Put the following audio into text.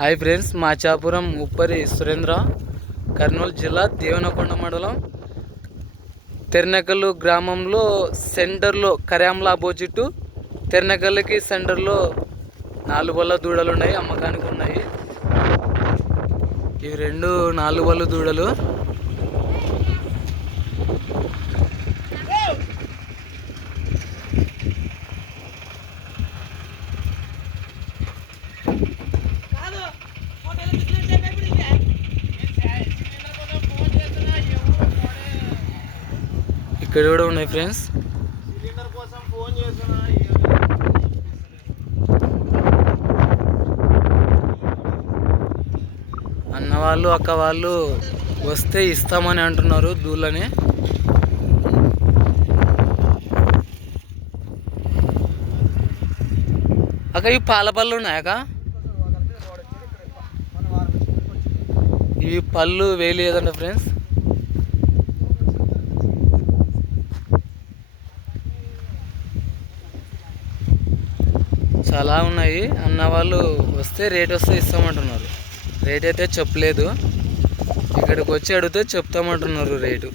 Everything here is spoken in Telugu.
హాయ్ ఫ్రెండ్స్, మాచాపురం ఉప్పరి సురేంద్ర, కర్నూలు జిల్లా, దేవనకొండ మండలం, తెర్నకల్లు గ్రామంలో సెంటర్లో కర్యాంల ఆపోజిట్ తెర్నకల్లుకి సెంటర్లో 4 బళ్ళ దూడలు ఉన్నాయి, అమ్మకానికి ఉన్నాయి. ఇవి 2 4 బళ్ళ దూడలు. ఇక్కడ కూడా ఉన్నాయి ఫ్రెండ్స్. అన్న వాళ్ళు అక్క వాళ్ళు వస్తే ఇస్తామని అంటున్నారు దూళ్ళని. అక్క ఇవి పాల పళ్ళు ఉన్నాయక్క? ఇవి పళ్ళు వేయలేదండి ఫ్రెండ్స్. చాలా ఉన్నాయి. అన్న వాళ్ళు వస్తే రేట్ వస్తే ఇస్తామంటున్నారు. రేట్ అయితే చెప్పలేదు, ఇక్కడికి వచ్చి అడిగితే చెప్తామంటున్నారు రేటు.